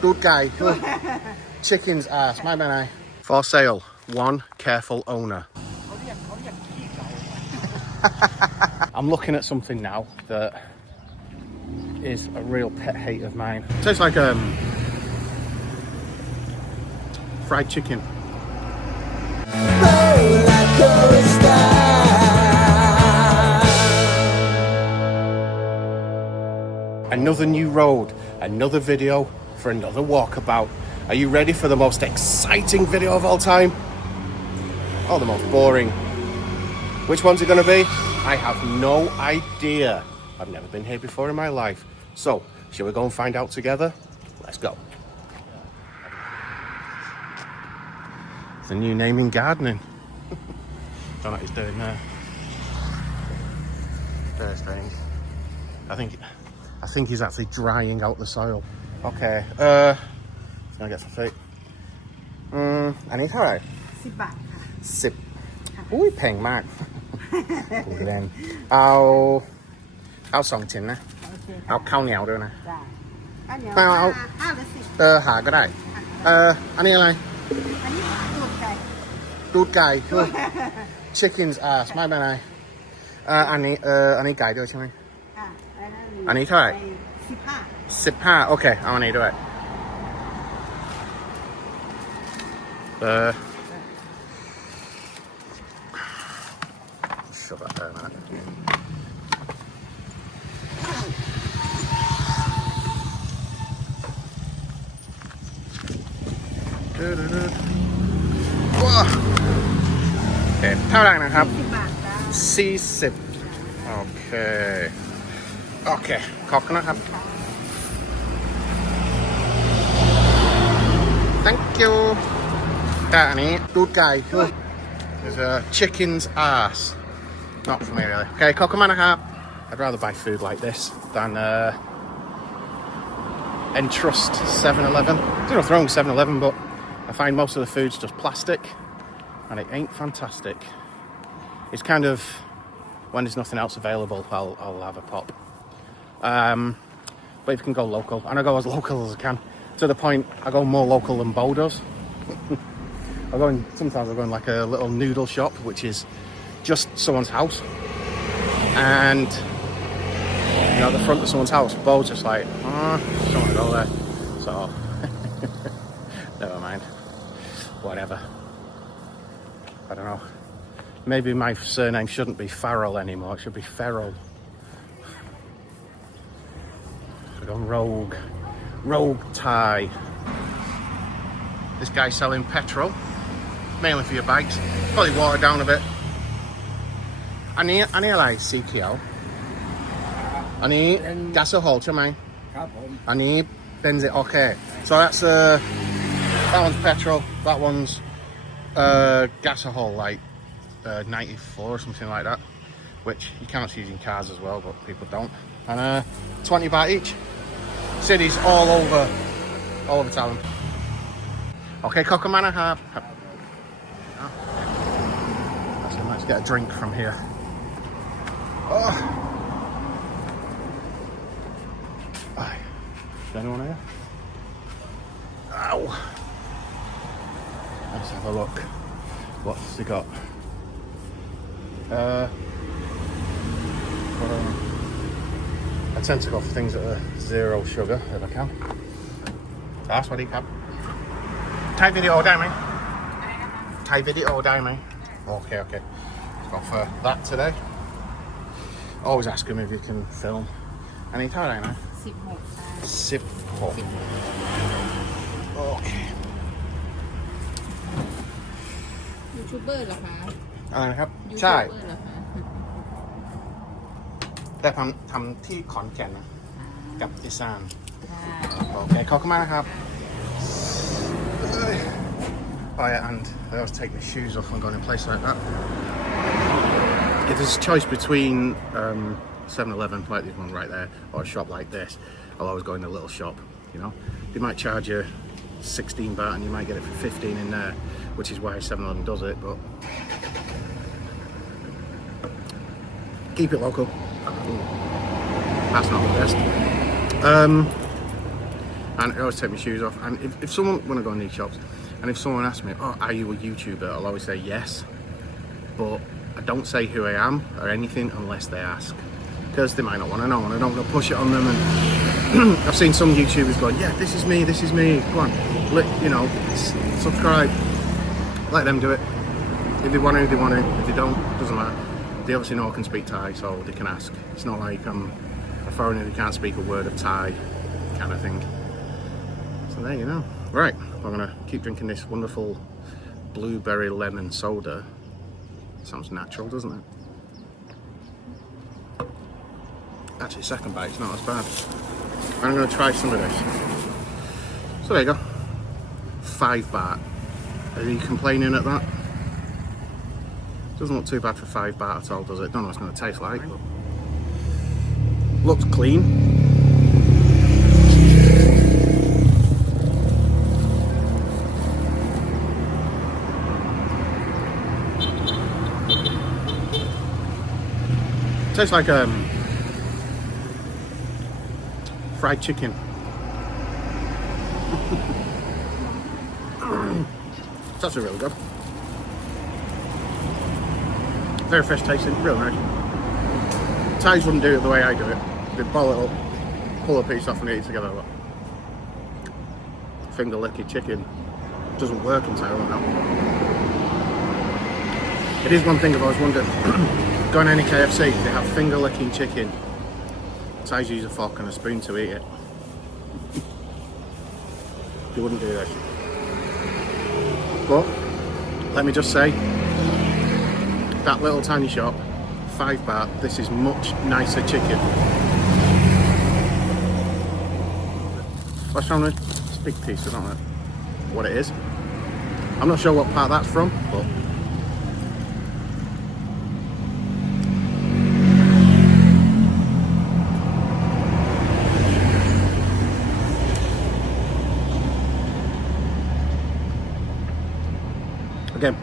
Good guy. Good. Chicken's ass. My man. For sale. One careful owner. I'm looking at something now that is a real pet hate of mine. It tastes like fried chicken. Another new road, another video for another walkabout. Are you ready for the most exciting video of all time? Or the most boring? Which one's it going to be? I have no idea. I've never been here before in my life. So, shall we go and find out together? Let's go. It's a new name in gardening. Don't know what he's doing there. Very strange. I think he's actually drying out the soil. Okay, it's gonna get some feet. อันนี้เท่าไหร่10 บาทค่ะ10อุ้ยแพงมากพูดเล่นเอา2 ชิ้นนะเอาข้าวเหนียวด้วยนะเอา5 หรือ 10หาก็ได้อันนี้อะไรอันนี้ตูดไก่คือ chicken's ass ไม่เป็นไรอันนี้ไก่ด้วยใช่ไหมอันนี้เท่าไหร่15โอเคเอาอันนี้ด้วยshove that there, man. Okay, เท่าไหร่นะครับ40โอเคขอบคุณนะครับ thank you แต่อันนี้ตูดไก่คือ there's a chicken's ass not for me really. Okay,ขอบคุณมากนะครับ I'd rather buy food like this than entrust 7-Eleven. There's nothing wrong with 7-Eleven, but I find most of the food's just plastic and it ain't fantastic. It's kind of when there's nothing else available, I'll have a pop. But if you can go local, and I go as local as I can, to the point I go more local than Beau does. Sometimes I go in like a little noodle shop, which is just someone's house, and you know, the front of someone's house, Beau's just like, just don't want to go there, so never mind, whatever. I don't know, maybe my surname shouldn't be Farrell anymore, it should be Ferrell. I've gone rogue Thai. This guy's selling petrol, mainly for your bikes, probably watered down a bit. อันนี้อะไรสีเขียวอันนี้ gasohol ใช่ไหมครับผมอันนี้ benzene okay so that's that one's petrol that one's gasohol like 94 or something like that, which you can't use in cars as well, but people don't, and 20 baht each. Cities all over Thailand. Okay, ขอบคุณมากนะครับ Let's get a drink from here. Oh. Is anyone here? Ow. Let's have a look. What's he got? I tend to go for things that are 0 sugar if I can. That's what he can. Thai video ได้ไหม Thai video ได้ไหม Okay. Let's go for that today. Always ask him if you can film. อันนี้เท่าไหร่นะ16 Okay. ยูทูบเบอร์เหรอคะอะไรนะครับใช่แต่ทำที่ขอนแก่นนะกับอิสานโอเคขอบคุณมากนะครับ Oh yeah, and I always take my shoes off when going in a place like that. If there's a choice between 7-Eleven, like this one right there, or a shop like this, I'll always go in a little shop, you know. They might charge you 16 baht and you might get it for 15 in there, which is why 7-Eleven does it, but keep it local. That's not the best. And I always take my shoes off. And if someone, when I go in these shops, and if someone asks me, oh, are you a YouTuber? I'll always say yes. But I don't say who I am or anything unless they ask. Because they might not want to know, and I don't want to push it on them. And I've seen some YouTubers going, yeah, this is me, go on, you know, subscribe, let them do it. If they want to, if they don't, doesn't matter. They obviously know I can speak Thai, so they can ask. It's not like I'm a foreigner who can't speak a word of Thai kind of thing. So there you know. Right, I'm gonna keep drinking this wonderful blueberry lemon soda. Sounds natural, doesn't it? Actually, second bite's not as bad. I'm gonna try some of this. So there you go. 5 baht. Are you complaining at that? Doesn't look too bad for 5 baht at all, does it? Don't know what it's gonna taste like. But looks clean. Tastes like fried chicken. It's actually really good. Very fresh tasting, real nice. Thais wouldn't do it the way I do it. They'd boil it up, pull a piece off and eat it together. But finger licking chicken doesn't work in Thailand now. It is one thing I've always wondered. Going to any KFC, they have finger licking chicken. Thais use a fork and a spoon to eat it. They wouldn't do this. But let me just say, that little tiny shop, 5 baht, this is much nicer chicken. What's wrong with it? It's a big piece, I don't know what it is. I'm not sure what part that's from, but again,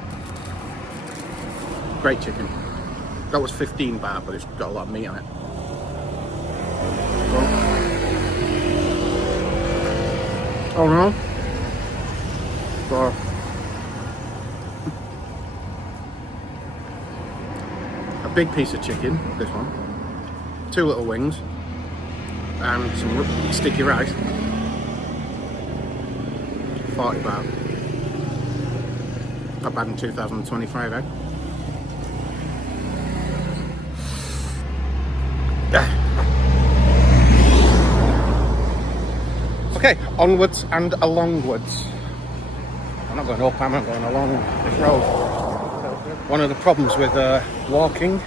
great chicken. That was 15 baht, but it's got a lot of meat on it. Oh no. So, a big piece of chicken, this one. 2 little wings. And some sticky rice. 40 baht. Not bad in 2025, eh? Okay, onwards and alongwards. I'm not going up, I'm not going along this road. One of the problems with walking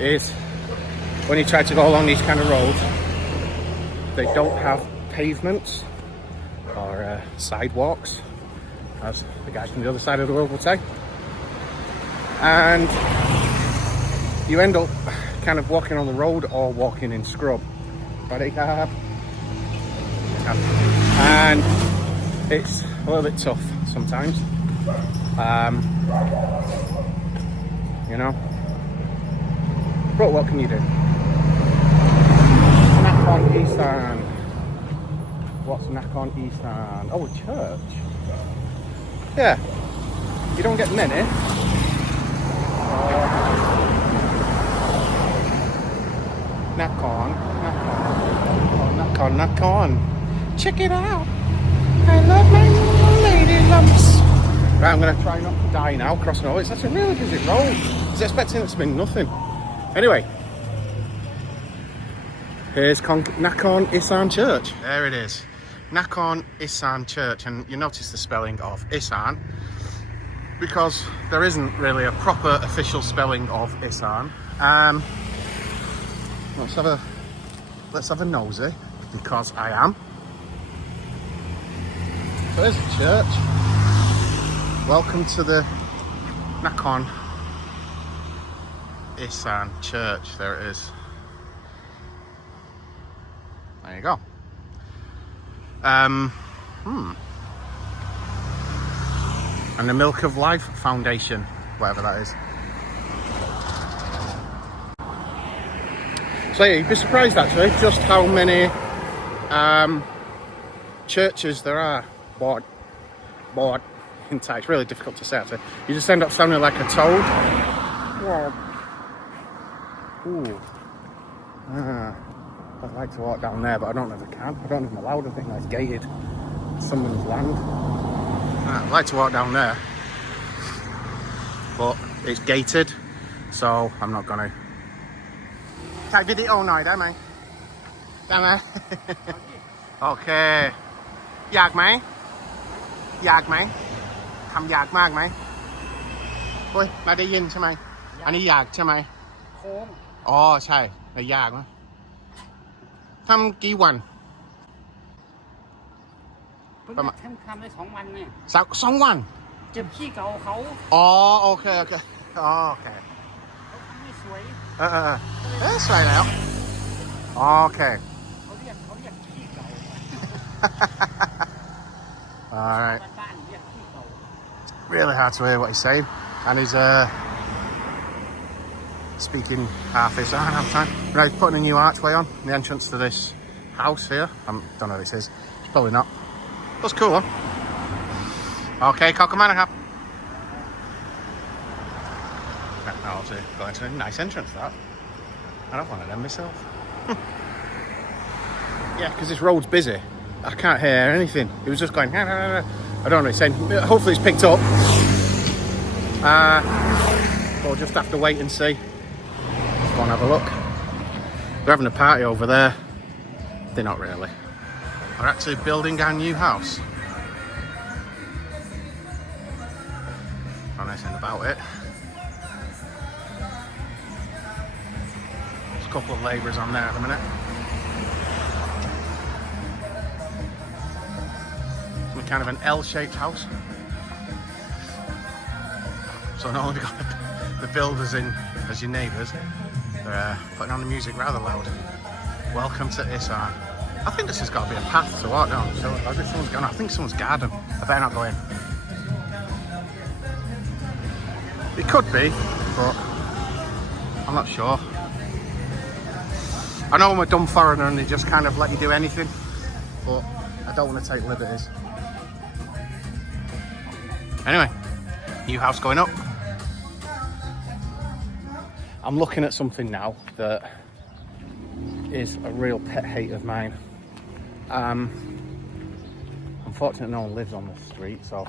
is when you try to go along these kind of roads, they don't have pavements or sidewalks, as the guys from the other side of the world would say. And you end up kind of walking on the road or walking in scrub. And it's a little bit tough sometimes. You know. But what can you do? Khon Isan. What's Khon Isan? Oh, a church. Yeah. You don't get many. Khon. Check it out. I love my lady lumps. Right, I'm going to try not to die now, crossing over. It's actually a really busy road. I was expecting it to be nothing. Anyway, here's Khon Isan Church. There it is. Khon Isan Church. And you notice the spelling of Isan, because there isn't really a proper official spelling of Isan. Let's have a nosy, because I am. So there's the church. Welcome to the Khon Isan Church. There it is. There you go. And the Milk of Life Foundation, whatever that is. So yeah, you'd be surprised actually just how many churches there are board in Thai. It's really difficult to say actually. You just end up sounding like a toad. Whoa. Ooh. I'd like to walk down there, but I don't know if I can. I don't know if I'm allowed. I think that's gated. Someone's land. I'd like to walk down there, but it's gated, so I'm not gonna.ถ่ายวิดีโอหน่อยได้ไหมได้ไหม โอเคอยากไหมอยากไหมทำอยากมากไหมเฮ้ยมาได้ยินใช่ไหมอันนี้อยากใช่ไหมโค้งอ๋อใช่แต่ยากไหมทำกี่วันประมาณทำได้2 วันเนี่ยสองวันเก็บขี้เก่าเขาอ๋อโอเคโอเคอ๋อโอเคเขาทำไม่สวยสวยแล้วโอเคเขาเรียกขี้เก่า Alright. บ้านๆเรียกขี้เก่า Really hard to hear what he's saying, and he's speaking half his. I don't have time. Right, he's putting a new archway on the entrance to this house here. I don't know what this is. It's probably not. Looks cool, huh? Okay, Khon Kaenครับobviously going to a nice entrance that. I don't want to them myself. Yeah, because this road's busy. I can't hear anything. It was just going. I don't know what he's saying. Hopefully it's picked up. We'll just have to wait and see. Let's go and have a look. They're having a party over there. They're not really. They're actually building our new house. Not anything about it. There's a couple of labourers on there at the minute. Some kind of an L-shaped house. So not only got the builders in as your neighbours, they're putting on the music rather loud. Welcome to Isan. I think this has got to be a path to walk down. So I think someone's gone. I think someone's garden. I better not go in. It could be, but I'm not sure. I know I'm a dumb foreigner and they just kind of let you do anything, but I don't want to take liberties. Anyway, new house going up. I'm looking at something now that is a real pet hate of mine. Unfortunately, no one lives on this street, so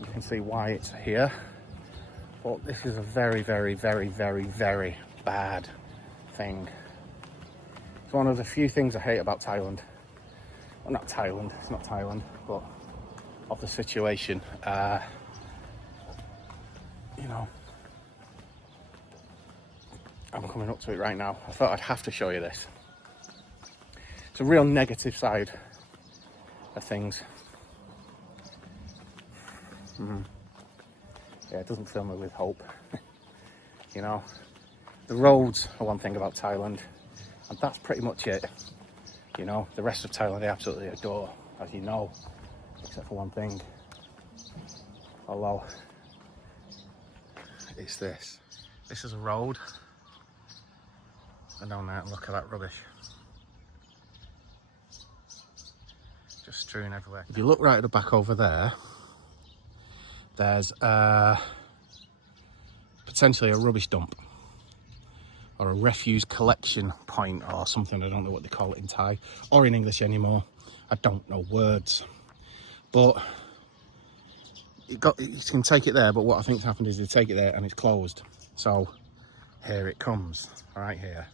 you can see why it's here. But this is a very, very, very, very, very bad thing. It's one of the few things I hate about Thailand. Well, not Thailand, it's not Thailand, but of the situation. You know, I'm coming up to it right now. I thought I'd have to show you this. It's a real negative side of things. Yeah, it doesn't fill me with hope. You know, the roads are one thing about Thailand, and that's pretty much it. You know, the rest of Thailand I absolutely adore, as you know, except for one thing. Although, it's this. This is a road. And down there, look at that rubbish. Just strewn everywhere. If you look right at the back over there, there's potentially a rubbish dump or a refuse collection point or something. I don't know what they call it in Thai or in English anymore. I don't know words. But you can take it there, but what I think's happened is they take it there and it's closed. So here it comes, right here.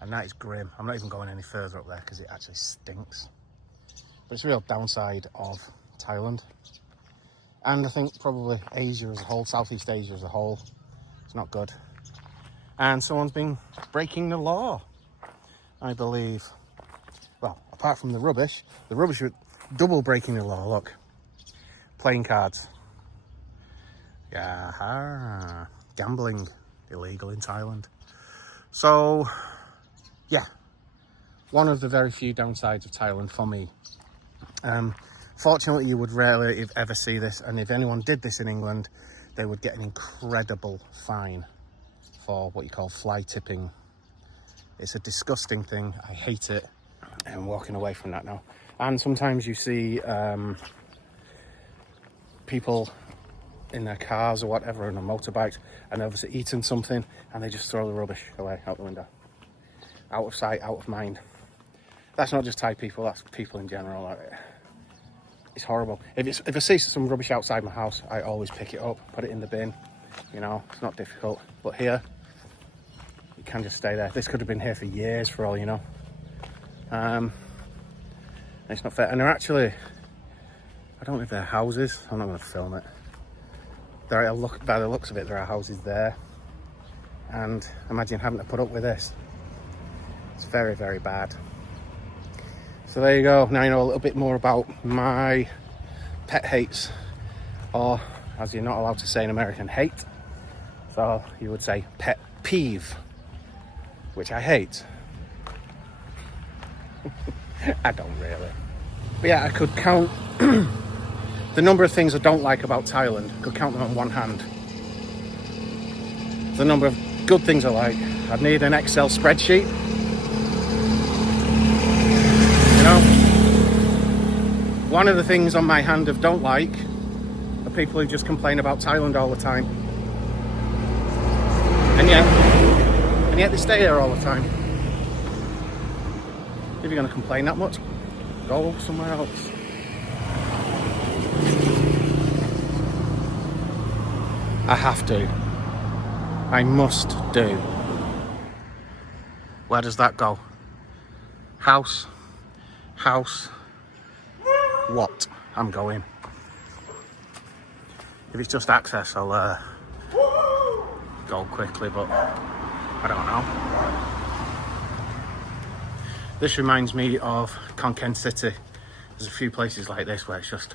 And that is grim. I'm not even going any further up there because it actually stinks. But it's a real downside of Thailand. And I think probably Asia as a whole, Southeast Asia as a whole, it's not good. And someone's been breaking the law, I believe. Well, apart from the rubbish was double breaking the law, look. Playing cards. Yeah, gambling, illegal in Thailand. So, yeah, one of the very few downsides of Thailand for me. Fortunately, you would rarely ever see this, and if anyone did this in England, they would get an incredible fine for what you call fly tipping. It's a disgusting thing. I hate it. I'm walking away from that now. And sometimes you see people in their cars or whatever, on a motorbike, and they've obviously eaten something and they just throw the rubbish away out the window. Out of sight, out of mind. That's not just Thai people, that's people in general. It's horrible. If I see some rubbish outside my house, I always pick it up, put it in the bin. You know, it's not difficult. But here, you can just stay there. This could have been here for years for all you know. It's not fair. And they're actually, I don't know if they're houses. I'm not going to film it. By the looks of it, there are houses there. And imagine having to put up with this. It's very, very bad. So there you go. Now you know a little bit more about my pet hates, or as you're not allowed to say in American, hate. So you would say pet peeve, which I hate. I don't really. But yeah, I could count the number of things I don't like about Thailand. I could count them on one hand. The number of good things I like. I'd need an Excel spreadsheet. You know? One of the things on my hand of don't like are people who just complain about Thailand all the time. And yet they stay here all the time. If you're going to complain that much, go somewhere else. I have to. I must do. Where does that go? House. House. What? I'm going. If it's just access, I'll go quickly, but I don't know. This reminds me of Khon Kaen city. There's a few places like this where it's just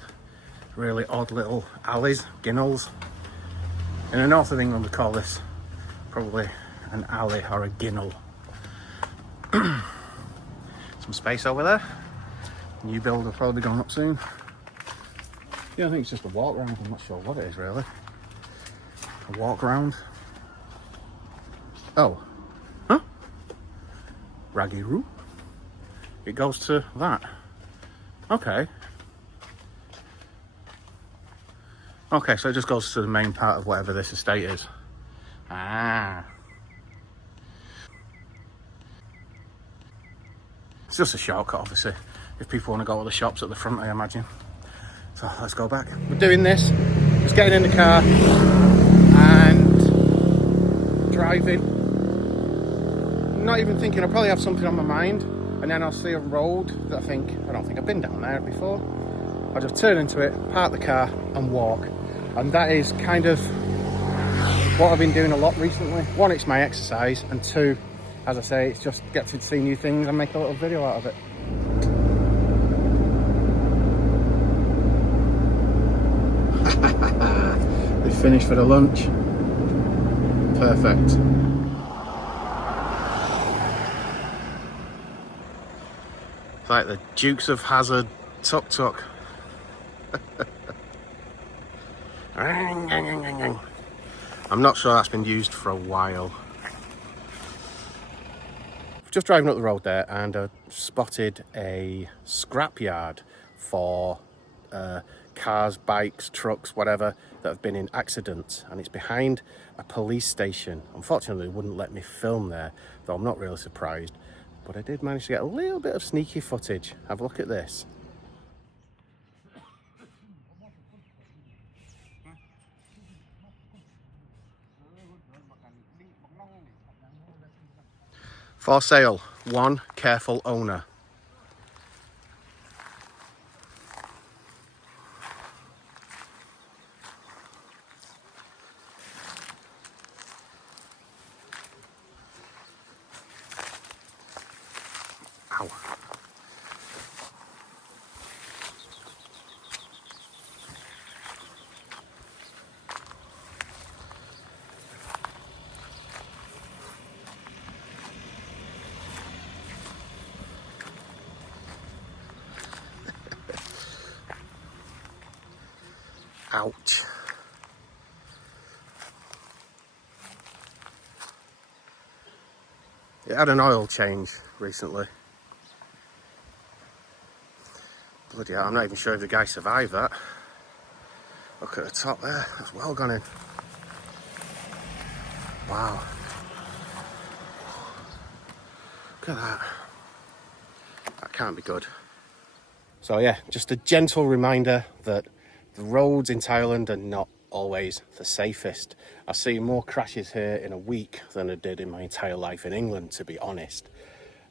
really odd little alleys, ginnels. In the north of England we call this probably an alley or a ginnel. Some space over there. New build will probably be going up soon. Yeah, I think it's just a walk round. I'm not sure what it is really. A walk round. Oh. Huh? Raggy Roo. It goes to that. Okay. Okay, so it just goes to the main part of whatever this estate is. Ah. It's just a shortcut, obviously, if people want to go to the shops at the front, I imagine. So let's go back. We're doing this, just getting in the car and driving. Not even thinking, I'll probably have something on my mind, and then I'll see a road that I don't think I've been down there before. I'll just turn into it, park the car and walk. And that is kind of what I've been doing a lot recently. One, it's my exercise, and two, as I say, it's just get to see new things and make a little video out of it. We finished for the lunch. Perfect. It's like the Dukes of Hazzard tuk-tuk. I'm not sure that's been used for a while. Just driving up the road there, and I spotted a scrapyard for cars, bikes, trucks, whatever, that have been in accidents, and it's behind a police station. Unfortunately, they wouldn't let me film there, though I'm not really surprised. But I did manage to get a little bit of sneaky footage. Have a look at this. For sale, one careful owner. Ow. Ouch. had an oil change recently. Bloody hell, I'm not even sure if the guy survived that. Look at the top there, that's well gone in. Wow. Look at that. That can't be good. So yeah, just a gentle reminder that the roads in Thailand are not always the safest. I see more crashes here in a week than I did in my entire life in England, to be honest.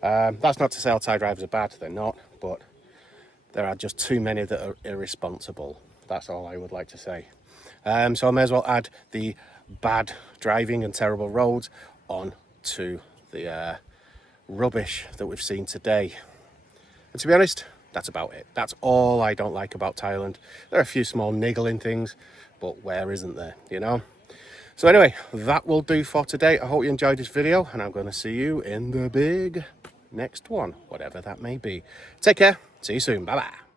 That's not to say all Thai drivers are bad, they're not, but there are just too many that are irresponsible. That's all I would like to say. So I may as well add the bad driving and terrible roads on to the rubbish that we've seen today. And to be honest, that's about it. That's all I don't like about Thailand. There are a few small niggling things, but where isn't there, you know? So anyway, that will do for today. I hope you enjoyed this video, and I'm going to see you in the big next one, whatever that may be. Take care. See you soon. Bye-bye.